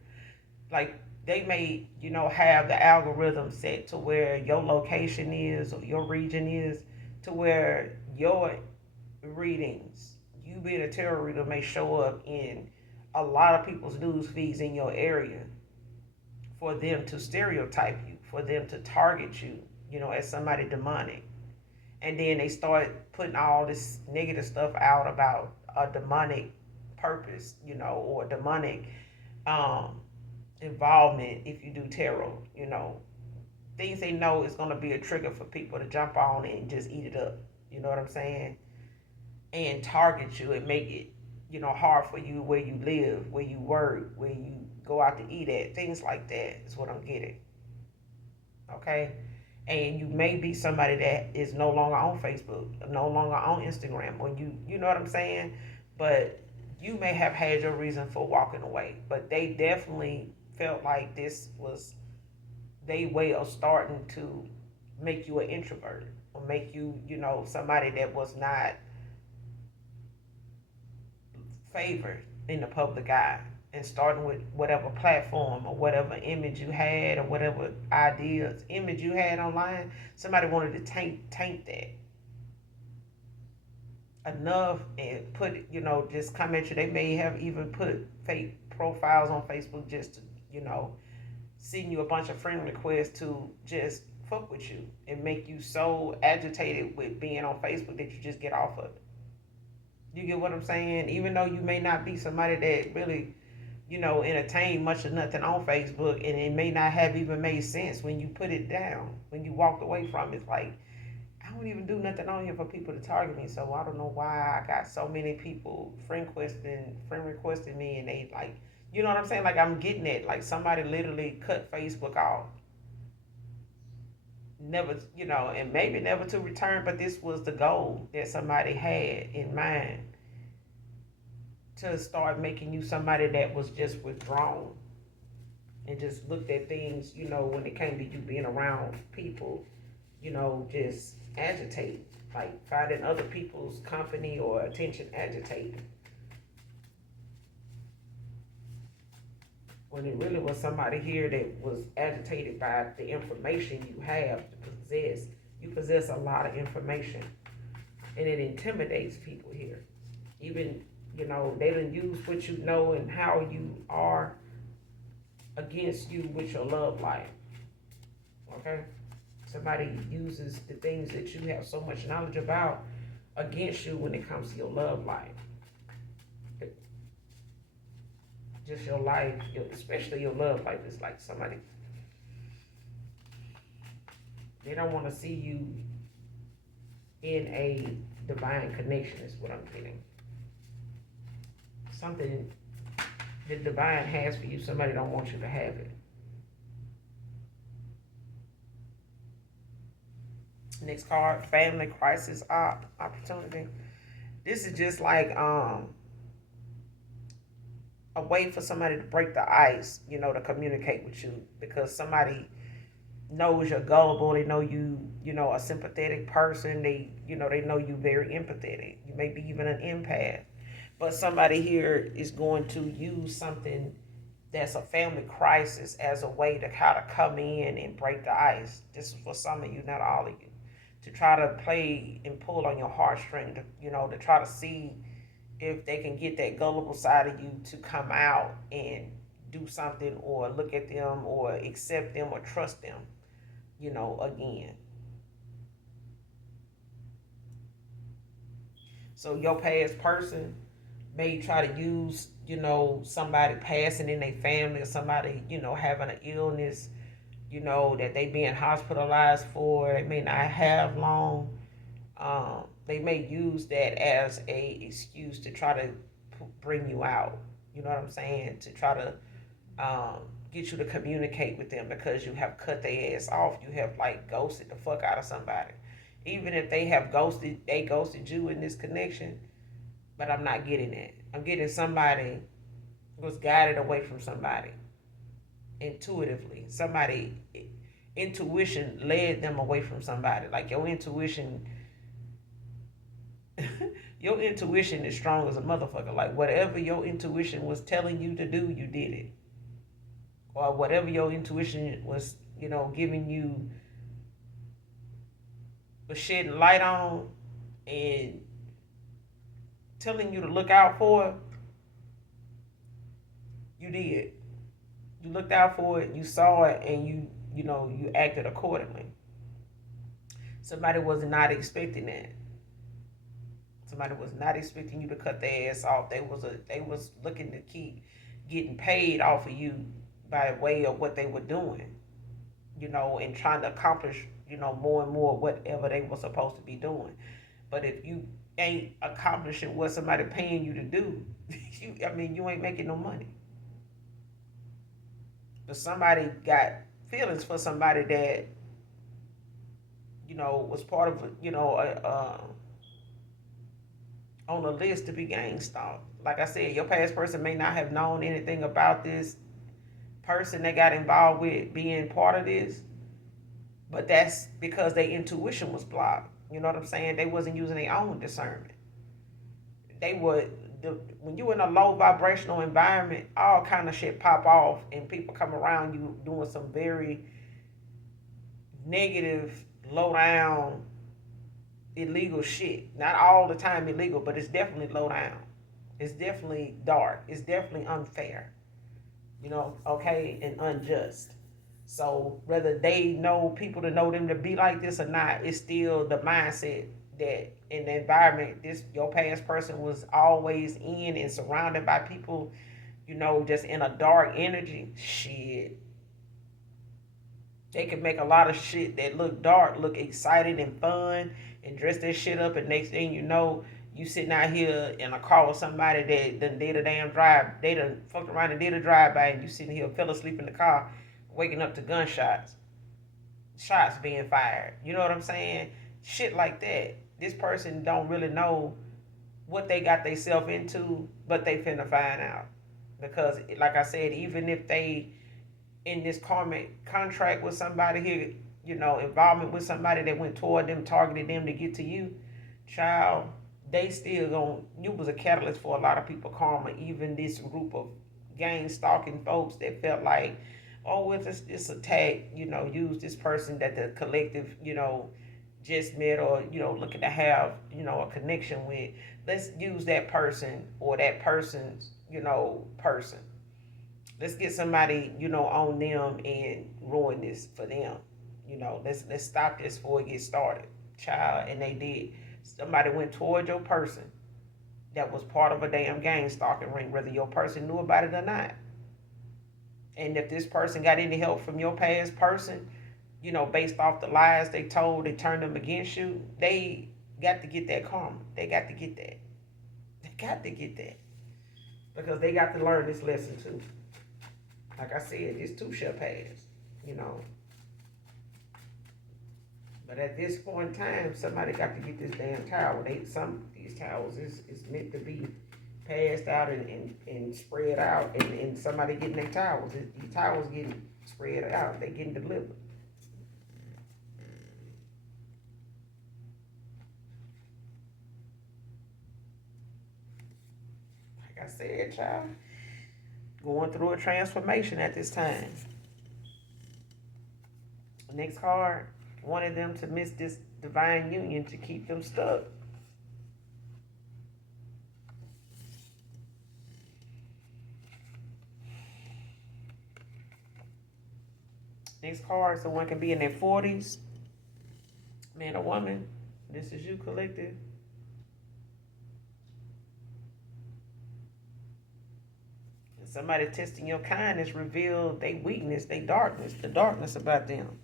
Like they may, have the algorithm set to where your location is or your region is, to where your readings, you being a tarot reader, may show up in a lot of people's news feeds in your area for them to stereotype you, for them to target you, as somebody demonic. And then they start putting all this negative stuff out about a demonic purpose, or demonic involvement if you do tarot, things they know is going to be a trigger for people to jump on and just eat it up. You know what I'm saying? And target you and make it, hard for you where you live, where you work, where you go out to eat at. Things like that is what I'm getting. Okay? And you may be somebody that is no longer on Facebook, no longer on Instagram, or you know what I'm saying? But you may have had your reason for walking away. But they definitely felt like this was their way of starting to make you an introvert, or make you, somebody that was not favored in the public eye, and starting with whatever platform or whatever image you had or whatever image you had online. Somebody wanted to taint that enough and put, just come at you. They may have even put fake profiles on Facebook just to, send you a bunch of friend requests to just fuck with you and make you so agitated with being on Facebook that you just get off of it. You get what I'm saying? Even though you may not be somebody that really, entertain much of nothing on Facebook, and it may not have even made sense when you put it down, when you walked away from it. It's like, I don't even do nothing on here for people to target me, so I don't know why I got so many people friend requesting me, and they like, you know what I'm saying? Like I'm getting it. Like somebody literally cut Facebook off. Never, and maybe never to return, but this was the goal that somebody had in mind, to start making you somebody that was just withdrawn and just looked at things, when it came to you being around people, just agitate, like finding other people's company or attention agitating. when it really was somebody here that was agitated by the information you have to possess. You possess a lot of information, and it intimidates people here. Even, they don't use what you know and how you are against you with your love life. Okay? Somebody uses the things that you have so much knowledge about against you when it comes to your love life. Just your life, especially your love life, is like somebody, they don't want to see you in a divine connection, is what I'm getting. Something the divine has for you, somebody don't want you to have it. Next card, family crisis opportunity. This is just like a way for somebody to break the ice, to communicate with you, because somebody knows you're gullible. They know you, a sympathetic person. They know you very empathetic. You may be even an empath. But somebody here is going to use something that's a family crisis as a way to kind of come in and break the ice. This is for some of you, not all of you, to try to play and pull on your heartstring, to try to see if they can get that gullible side of you to come out and do something, or look at them or accept them or trust them, again. So your past person may try to use, somebody passing in their family, or somebody, having an illness, that they being hospitalized for. They may not have long. They may use that as a excuse to try to bring you out. You know what I'm saying? To try to get you to communicate with them, because you have cut their ass off. You have like ghosted the fuck out of somebody. Even if they ghosted you in this connection. But I'm not getting it. I'm getting somebody was guided away from somebody intuitively. Somebody intuition led them away from somebody. Like your intuition your intuition is strong as a motherfucker. Like whatever your intuition was telling you to do, you did it. Or whatever your intuition was, giving you, was shedding light on and telling you to look out for, you did. You looked out for it, you saw it, and you acted accordingly. Somebody was not expecting that. Somebody was not expecting you to cut their ass off. They was looking to keep getting paid off of you by way of what they were doing, and trying to accomplish, more and more whatever they were supposed to be doing. But if you ain't accomplishing what somebody paying you to do, you ain't making no money. But somebody got feelings for somebody that, was part of, on a list to be gang stalked. Like I said, your past person may not have known anything about this person that got involved with being part of this, but that's because their intuition was blocked. You know what I'm saying? They wasn't using their own discernment. They would, when you in a low vibrational environment, all kind of shit pop off, and people come around you doing some very negative, low down, illegal shit. Not all the time illegal, but it's definitely low down. It's definitely dark. It's definitely unfair. Okay, and unjust. So whether they know people to know them to be like this or not, it's still the mindset that in the environment this your past person was always in and surrounded by people, just in a dark energy. Shit. They can make a lot of shit that look dark look exciting and fun, and dress that shit up, and next thing you know, you sitting out here in a car with somebody that done did a damn drive. They done fucked around and did a drive by, and you sitting here, fell asleep in the car, waking up to gunshots, shots being fired. You know what I'm saying? Shit like that. This person don't really know what they got themselves into, but they finna find out. Because, like I said, even if they in this karmic contract with somebody here, involvement with somebody that went toward them, targeted them to get to you, child, they still gon' you was a catalyst for a lot of people karma, even this group of gang stalking folks that felt like, oh, with this attack, use this person that the collective, just met or, looking to have, a connection with. Let's use that person or that person's, person. Let's get somebody, on them and ruin this for them. Let's stop this before it gets started. Child, and they did. Somebody went toward your person that was part of a damn gang stalking ring, whether your person knew about it or not. And if this person got any help from your past person, based off the lies they told, they turned them against you, they got to get that karma. They got to get that. They got to get that. Because they got to learn this lesson too. Like I said, this too shall pass, you know. But at this point in time, somebody got to get this damn towel. These towels is meant to be passed out and spread out, and somebody getting their towels. These towels getting spread out. They getting delivered. Like I said, child, going through a transformation at this time. Next card, wanted them to miss this divine union to keep them stuck. Next card, someone can be in their 40s, man or woman. This is you, collective. And somebody testing your kindness revealed their weakness, their darkness, the darkness about them.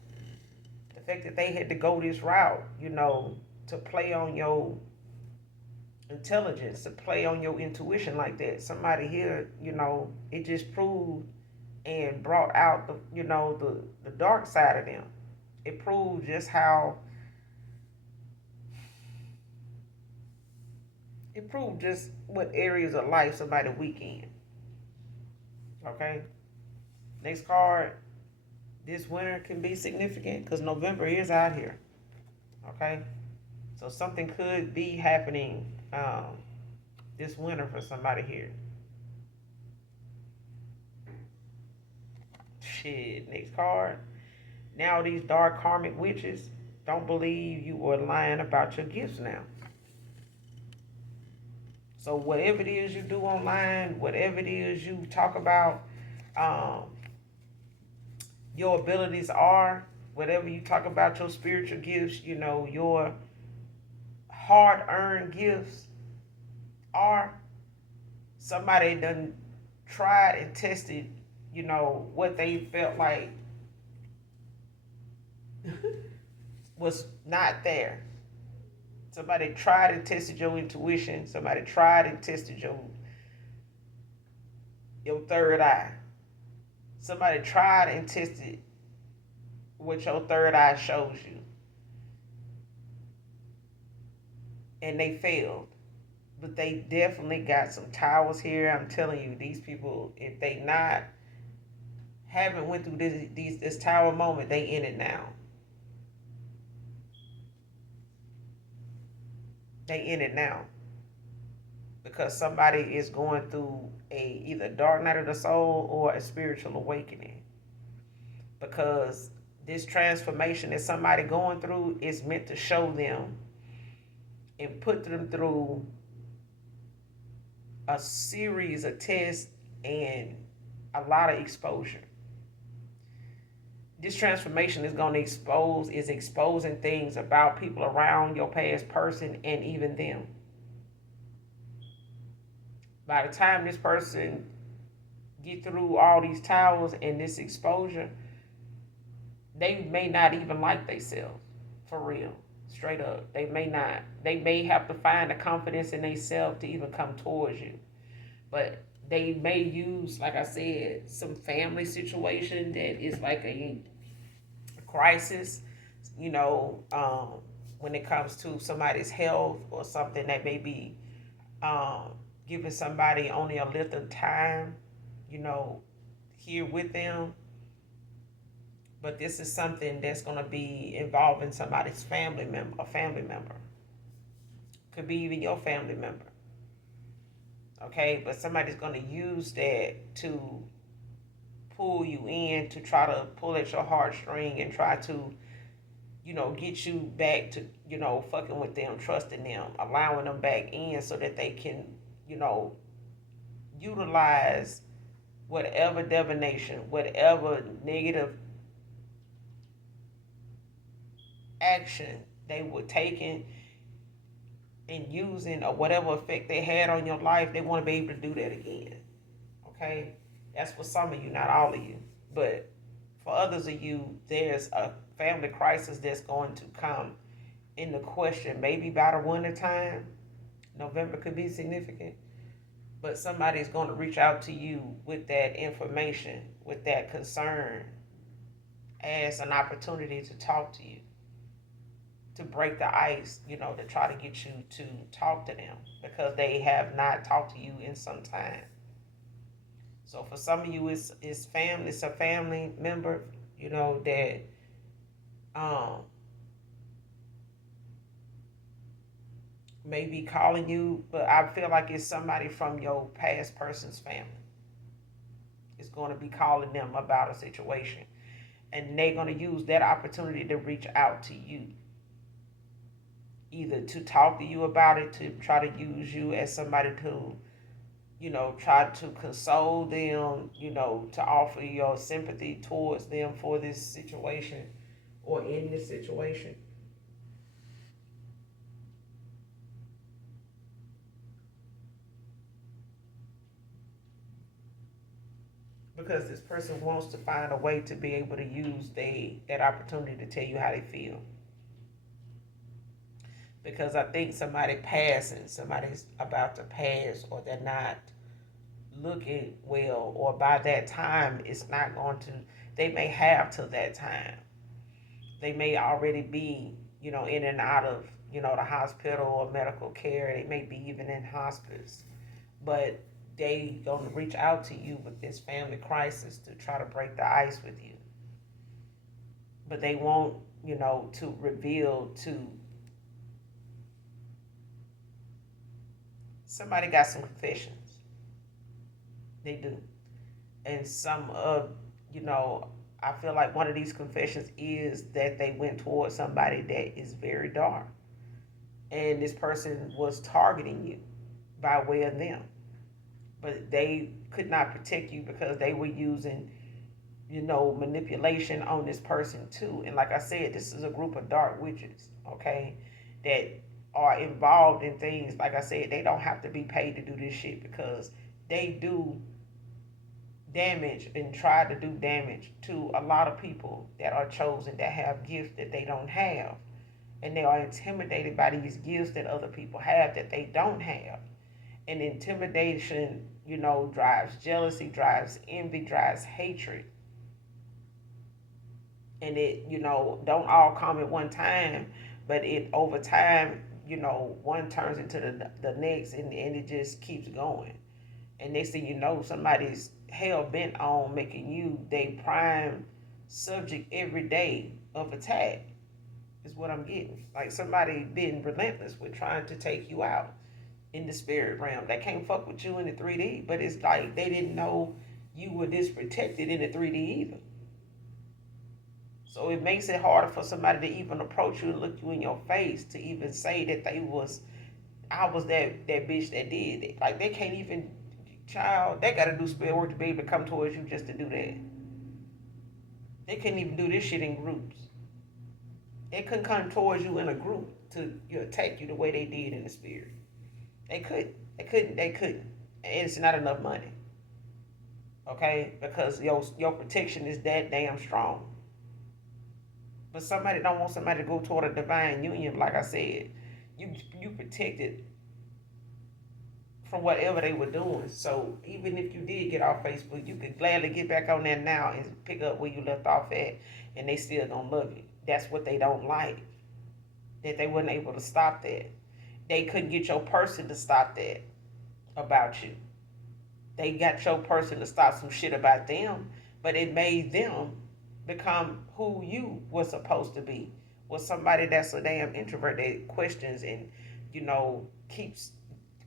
The fact that they had to go this route, to play on your intelligence, to play on your intuition like that. Somebody here, it just proved and brought out the dark side of them. It proved just how what areas of life somebody weak in. Okay. Next card. This winter can be significant because November is out here. Okay. So something could be happening this winter for somebody here. Shit. Next card. Now these dark karmic witches don't believe you were lying about your gifts now. So whatever it is you do online, whatever it is you talk about, your abilities are, whatever you talk about your spiritual gifts, your hard-earned gifts are, somebody done tried and tested, what they felt like was not there. Somebody tried and tested your intuition. Somebody tried and tested your third eye. Somebody tried and tested what your third eye shows you. And they failed. But they definitely got some towers here. I'm telling you, these people, if they haven't went through this tower moment, they in it now. They in it now. Because somebody is going through a either dark night of the soul or a spiritual awakening. Because this transformation that somebody going through is meant to show them and put them through a series of tests and a lot of exposure. This transformation is going to exposing things about people around your past person and even them. By the time this person get through all these towers and this exposure, they may not even like themselves, for real, straight up. They may not. They may have to find the confidence in themselves to even come towards you. But they may use, like I said, some family situation that is like a crisis, when it comes to somebody's health or something that may be giving somebody only a little time, here with them. But this is something that's going to be involving somebody's family member, a family member. Could be even your family member. Okay, but somebody's going to use that to pull you in, to try to pull at your heartstring and try to, get you back to, fucking with them, trusting them, allowing them back in so that they can, you know, utilize whatever divination, whatever negative action they were taking and using, or whatever effect they had on your life, they want to be able to do that again. Okay? That's for some of you, not all of you. But for others of you, there's a family crisis that's going to come in the question. Maybe by the winter time, November could be significant. But somebody's going to reach out to you with that information, with that concern, as an opportunity to talk to you, to break the ice, to try to get you to talk to them because they have not talked to you in some time. So for some of you, it's family. It's a family member, that um may be calling you, but I feel like it's somebody from your past person's family. It's going to be calling them about a situation, and they're going to use that opportunity to reach out to you, either to talk to you about it, to try to use you as somebody to, try to console them, to offer your sympathy towards them for this situation or in this situation. Because this person wants to find a way to be able to use that opportunity to tell you how they feel. Because I think somebody's about to pass, or they're not looking well, or by that time it's not going to, they may have till that time. They may already be, in and out of, the hospital or medical care. They may be even in hospice. But they gonna reach out to you with this family crisis to try to break the ice with you. But they won't, to reveal to somebody got some confessions. They do. And some of, you know, I feel like one of these confessions is that they went towards somebody that is very dark. And this person was targeting you by way of them. But they could not protect you because they were using, manipulation on this person too. And like I said, this is a group of dark witches, okay, that are involved in things. Like I said, they don't have to be paid to do this shit because they do damage and try to do damage to a lot of people that are chosen, that have gifts that they don't have. And they are intimidated by these gifts that other people have that they don't have. And intimidation, drives jealousy, drives envy, drives hatred. And it, don't all come at one time, but it over time, one turns into the next, and it just keeps going. And next thing you know, somebody's hell bent on making you they prime subject every day of attack, is what I'm getting. Like somebody being relentless with trying to take you out in the spirit realm. They can't fuck with you in the 3D, but it's like they didn't know you were this protected in the 3D either. So it makes it harder for somebody to even approach you and look you in your face to even say that I was that bitch that did it. Like they can't even, child, they gotta do spirit work to be able to come towards you just to do that. They couldn't even do this shit in groups. They couldn't come towards you in a group to attack you the way they did in the spirit. They couldn't. They couldn't. And it's not enough money. Okay? Because your protection is that damn strong. But somebody don't want somebody to go toward a divine union, like I said. You protected from whatever they were doing. So even if you did get off Facebook, you could gladly get back on there now and pick up where you left off at, and they still gonna love you. That's what they don't like. That they weren't able to stop that. They couldn't get your person to stop that about you. They got your person to stop some shit about them, but it made them become who you were supposed to be. Was somebody that's a damn introvert that questions and, keeps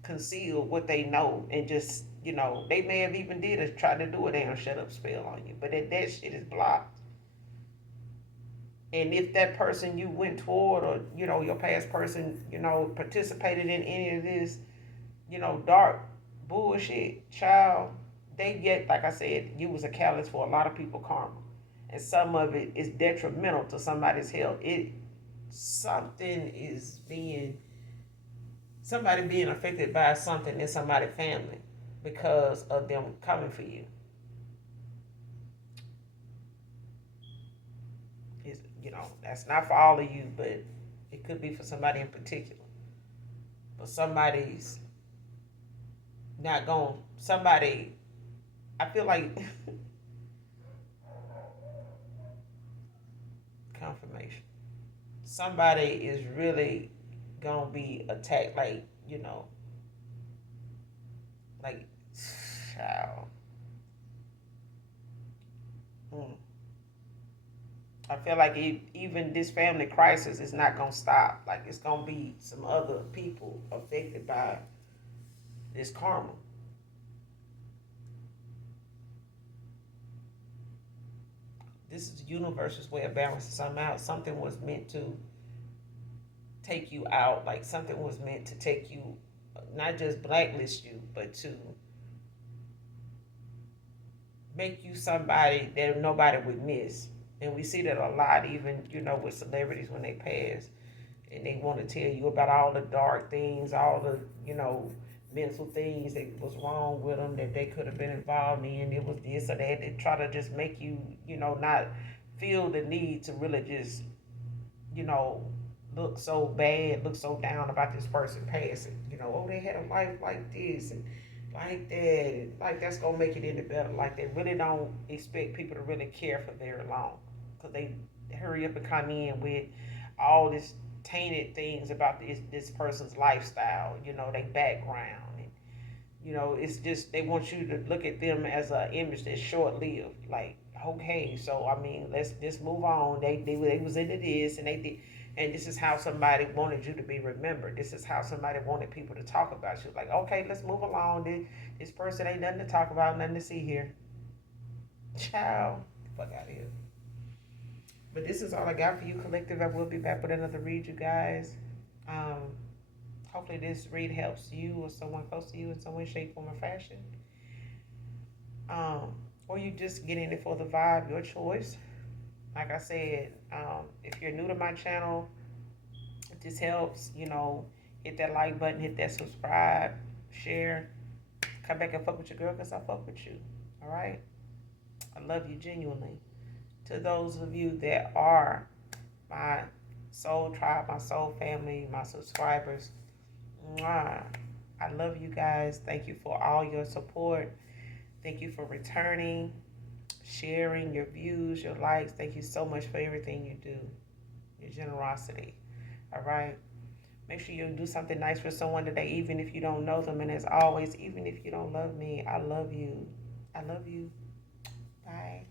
conceal what they know and just, they may have even did a try to do a damn shut up spell on you, but that shit is blocked. And if that person you went toward, or your past person, participated in any of this, dark bullshit, child, they get, like I said, you was a catalyst for a lot of people karma, and some of it is detrimental to somebody's health. Something is being somebody being affected by something in somebody's family because of them coming for you. It's, that's not for all of you, but it could be for somebody in particular. But somebody's not going. Somebody, I feel like confirmation. Somebody is really gonna be attacked, like child. Mm. I feel like even this family crisis is not gonna stop. Like, it's gonna be some other people affected by this karma. This is the universe's way of balancing something out. Something was meant to take you out. Like, something was meant to take you, not just blacklist you, but to make you somebody that nobody would miss. And we see that a lot, even, with celebrities when they pass. And they want to tell you about all the dark things, all the, mental things that was wrong with them that they could have been involved in. It was this or that. They try to just make you, not feel the need to really just, you know, look so bad, look so down about this person passing. Oh, they had a life like this and like that, and like that's gonna make it any better. Like, they really don't expect people to really care for very long, because they hurry up and come in with all this tainted things about this person's lifestyle, their background, and it's just they want you to look at them as an image that's short lived. Like, okay, so I mean, let's just move on. They was into this, and they did, and this is how somebody wanted you to be remembered. This is how somebody wanted people to talk about you. Like, okay, let's move along. This person ain't nothing to talk about, nothing to see here. Ciao. Fuck out of here. But this is all I got for you, collective. I will be back with another read, you guys. Um, Hopefully this read helps you or someone close to you in some way, shape, form, or fashion. Um, or you just get in it for the vibe, your choice. Like I said, if you're new to my channel, if this helps, hit that like button, hit that subscribe, share. Come back and fuck with your girl, because I fuck with you. All right? I love you genuinely. To those of you that are my soul tribe, my soul family, my subscribers, mwah, I love you guys. Thank you for all your support. Thank you for returning, sharing your views, your likes. Thank you so much for everything you do, your generosity. All right? Make sure you do something nice for someone today, even if you don't know them. And as always, even if you don't love me, I love you. I love you. Bye.